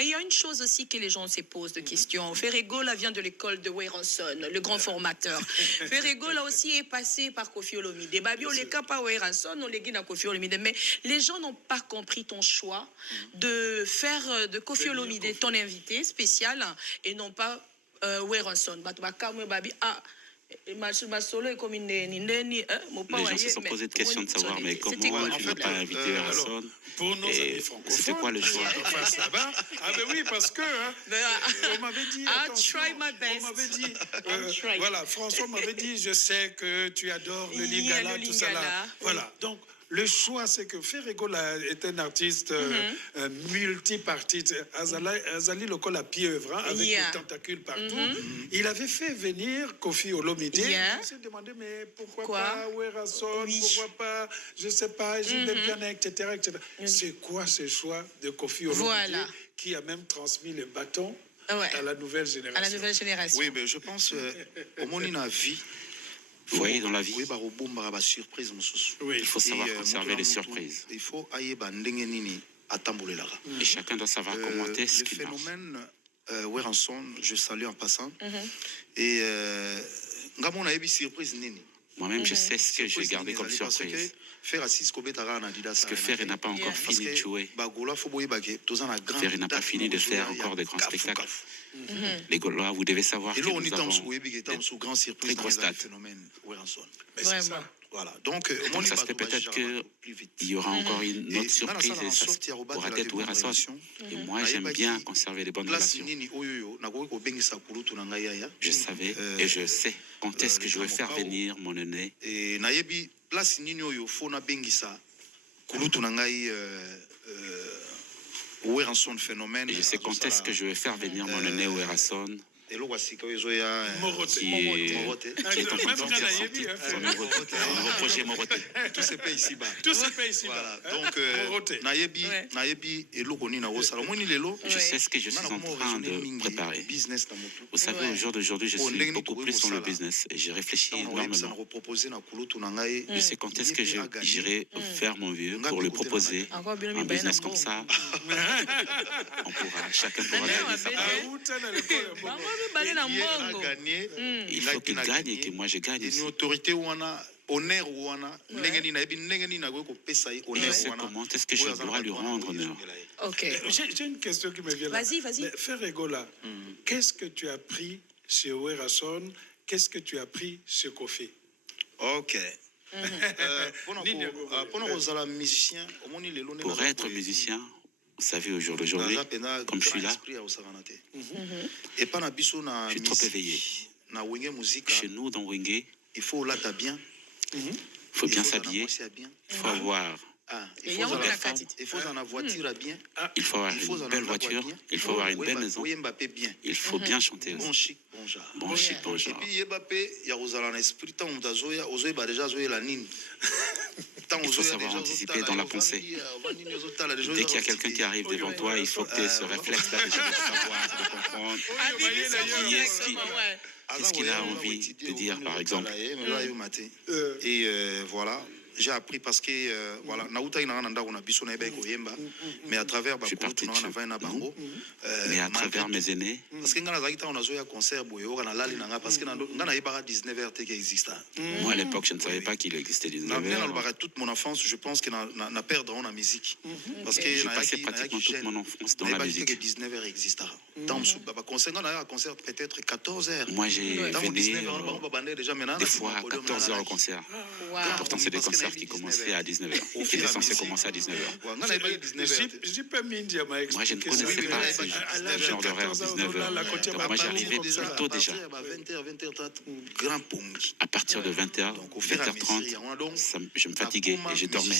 Mais il y a une chose aussi que les gens se posent de questions. Ferrego, là, vient de l'école de Weyranson, le grand formateur. Ferrego, là aussi, est passé par Kofi Olomide. Babi, on les cas par Weyranson, on les guide à Kofi Olomide. Mais les gens n'ont pas compris ton choix de faire de Kofi Olomide ton invité spécial et non pas Weyranson. Babi, ah. Les gens se sont posés de questions de savoir mais comment tu n'as pas invité Weyranson. Pour nos amis francophones, c'était quoi le choix? Ah ben oui, parce que on m'avait dit, try my best. On m'avait dit, voilà, François m'avait dit, je sais que tu adores le Lingala, tout ça là. Voilà, donc le choix, c'est que Ferrego est un artiste multipartite. Azali Lokola à pied-œuvre, avec des tentacules partout. Il avait fait venir Kofi Olomide. Il s'est demandé, mais pourquoi pas Weyranson, pourquoi pas, je ne sais pas, Gilbert Vianney, etc. C'est quoi ce choix de Kofi Olomide qui a même transmis le bâton à la nouvelle génération? Oui, mais je pense, au moins, il a vie. Vous voyez, dans la vie, il faut savoir conserver les surprises. Il faut et chacun doit savoir comment est-ce qu'il marche. Le phénomène Weyranson, je salue en passant. Et moi-même, je sais ce que j'ai gardé comme surprise. Parce que Ferry n'a pas encore fini de jouer. Ferry n'a pas fini de faire encore des grands spectacles. Les Gaulois, vous devez savoir que nous avons des très grosses dates. Voilà. Donc ça se peut peut-être qu'il y aura encore une autre surprise et ça pourra être Weyranson. Et moi, j'aime bien conserver les bonnes relations. Je savais et je sais quand est-ce que je vais faire venir mon aîné. Weyranson phénomène. Et je sais quand est-ce que je vais faire venir mon aîné Weyranson. Qui est en train de sortir son nouveau projet Moroté. Tout se paye ici-bas. Tout se paye ici-bas. Donc, je sais ce que je suis en train de préparer. Vous savez, au jour d'aujourd'hui, je suis beaucoup plus dans le business et j'ai réfléchi énormément. Je sais quand est-ce que j'irai faire mon vieux pour lui proposer un business comme ça. Chacun pourra gagner sa part. Il faut qu'il gagne et que moi je gagne aussi. Je sais comment est-ce que je dois lui rendre honneur. Ok. J'ai une question qui me vient là. Vas-y. Ferrego là, qu'est-ce que tu as pris chez Weyranson? Qu'est-ce que tu as pris chez Kofi? Ok. Pour être musicien, vous savez, au jour d'aujourd'hui, comme je suis là, je suis trop éveillé. Chez nous, dans Wenge, il faut bien. Il faut bien s'habiller. Il faut avoir. Il faut avoir une voiture bien. Il faut avoir une belle voiture. Il faut avoir une belle maison. Il faut bien chanter aussi. Bon chic, bon genre. Bon chic, bon genre. Il faut savoir anticiper dans la pensée. Dès qu'il y a quelqu'un qui arrive devant toi, il faut que tu aies ce réflexe-là de savoir, de comprendre. Qu'est-ce qu'il a envie de dire, par exemple. Et voilà. J'ai appris parce que voilà, mais à travers je suis parti de chez nous, mais à travers mes aînés. Parce que moi à l'époque je ne savais pas qu'il existait 19h. Toute mon enfance, je pense que n'a perdre en musique. Parce que j'ai passé pratiquement toute mon enfance dans la musique. 19h existera. Concert peut-être 14h. Moi j'ai venu des fois à 14h au concert. Pourtant c'est des concerts qui commençaient à 19h, qui étaient censés commencer à 19h. Moi, je ne connaissais pas ce genre d'horaire 19h. Donc moi, j'arrivais plus tôt déjà. À partir de 20h, 20h30, je me fatiguais et je dormais.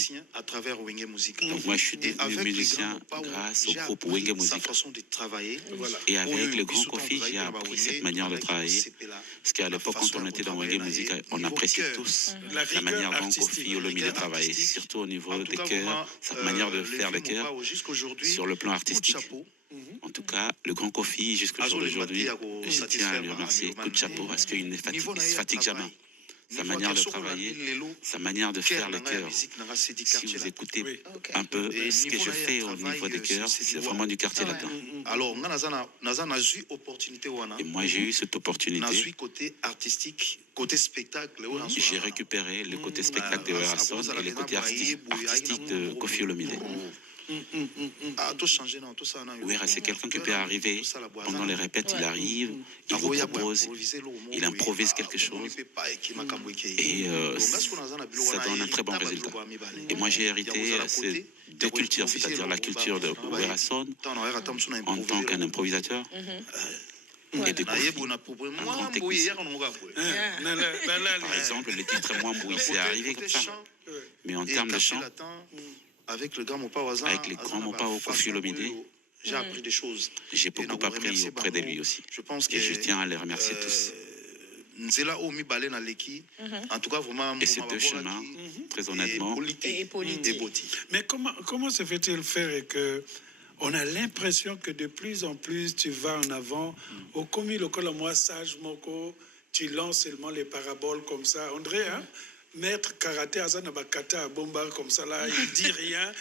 Donc moi, je suis devenu musicien grâce au groupe Wenge Music. Et avec le grand Kofi, j'ai appris cette manière de travailler. Parce qu'à l'époque, quand on était dans Wenge Music, on appréciait tous la manière dont Kofi Olomide travaillait, surtout au niveau des chœurs, cette manière de faire les chœurs sur le plan artistique. En tout cas, le grand Kofi, jusqu'au jour d'aujourd'hui, je tiens à lui remercier. Coup de chapeau, parce qu'il ne se fatigue jamais. sa manière de travailler, sa manière de faire les chœurs. Si vous écoutez un peu ce que je fais au niveau des chœurs, c'est vraiment du quartier latin. Alors, et moi, j'ai eu cette opportunité. Côté artistique, côté spectacle. J'ai récupéré le côté spectacle de Werason et le côté artistique de Koffi Olomide. Wera, c'est quelqu'un qui peut arriver pendant les répètes, il arrive, il vous propose, il improvise quelque chose et ça donne un très bon résultat. Et moi j'ai hérité ces deux cultures, c'est-à-dire la culture de Werason en tant qu'un improvisateur et de Koffi, un grand technicien. Par exemple, le titre Mwambouy, c'est arrivé comme ça. Mais en termes de chant, avec le grand Mopa au Koffi Olomide, j'ai appris des choses. J'ai beaucoup appris auprès de lui aussi. Et je tiens à les remercier tous. Et ces deux chemins, très honnêtement, et mais comment se fait-il faire que on a l'impression que de plus en plus tu vas en avant. Au commis local, moi, sage moko, tu lances seulement les paraboles comme ça. André, hein? Maître karaté, Azana Bakata, bomba comme ça là, il dit rien.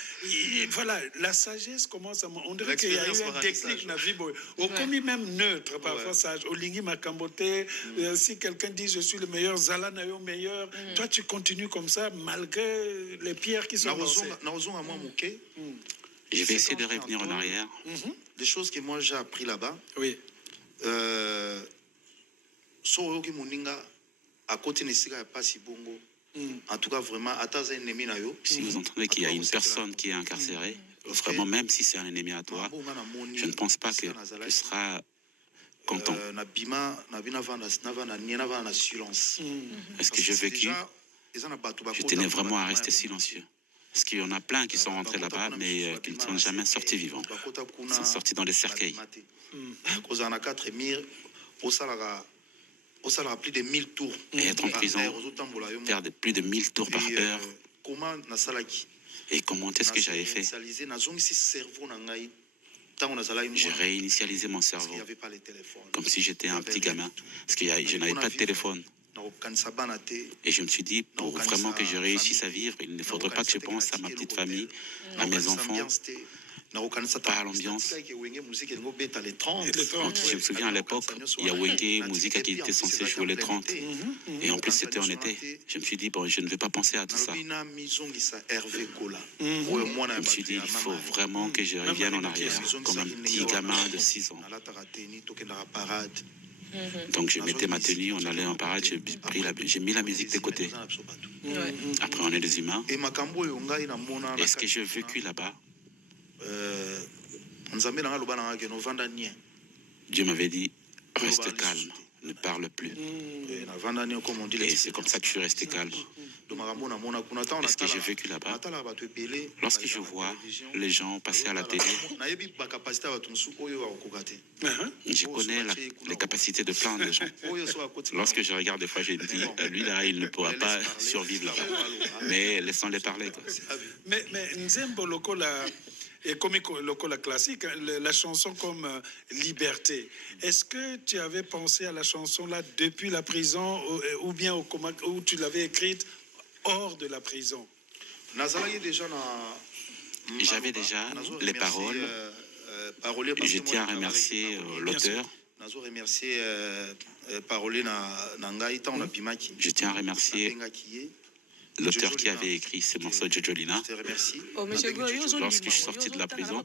Voilà, la sagesse commence à. On dirait qu'il y a eu un déclic dans la vie. Au commis même neutre, parfois sage. Au Lingui Makambote, si quelqu'un dit je suis le meilleur, Zala Nayo meilleur, toi tu continues comme ça malgré les pierres qui sont lancées. Je vais essayer de revenir en arrière. Des choses que moi j'ai appris là-bas. Oui. Soroyoki Moninga, à côté de Sika, pas si bongo. En tout cas, vraiment, si vous entendez qu'il y a une personne qui est incarcérée, vraiment, même si c'est un ennemi à toi, je ne pense pas que tu seras content. Est-ce que j'ai vécu? Je tenais vraiment à rester silencieux. Parce qu'il y en a plein qui sont rentrés là-bas, mais qui ne sont jamais sortis vivants. Ils sont sortis dans des cercueils. Plus de 1000 tours. Et être en prison, faire plus de 1000 tours par heure. Et comment est-ce que j'avais fait? J'ai réinitialisé mon cerveau, comme si j'étais un petit gamin, parce que je n'avais pas de téléphone. Et je me suis dit, pour vraiment que je réussisse à vivre, il ne faudrait pas que je pense à ma petite famille, à mes enfants, pas à l'ambiance. Je me souviens à l'époque, il y a Wenge Musique qui était censé jouer les 30. Et en plus, c'était en été. Je me suis dit, bon, je ne vais pas penser à tout ça. Je me suis dit, il faut vraiment que je revienne en arrière, comme un petit gamin de 6 ans. Donc je mettais ma tenue, on allait en parade, j'ai mis la musique de côté. Après, on est des humains. Et ce que j'ai vécu là-bas, Dieu m'avait dit, reste calme, ne parle plus. Et c'est comme ça que je suis resté calme. Et ce que j'ai vécu là-bas, lorsque je vois les gens passer à la télé, je connais les capacités de plein de gens. Lorsque je regarde des fois, je me dis, lui là, il ne pourra pas survivre là-bas. Mais laissons-les parler. Quoi. Mais Nzembo Lokola, et comme la classique, la chanson comme Liberté. Est-ce que tu avais pensé à la chanson là depuis la prison ou bien où tu l'avais écrite hors de la prison? J'avais déjà les paroles. Je tiens à remercier l'auteur. Je tiens à remercier l'auteur qui avait écrit ces morceaux de Jojolina. Lorsque je suis sorti de la prison,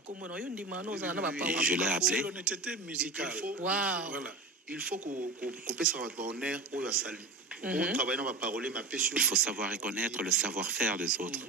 je l'ai appelé. Il faut Il faut savoir reconnaître le savoir-faire des autres.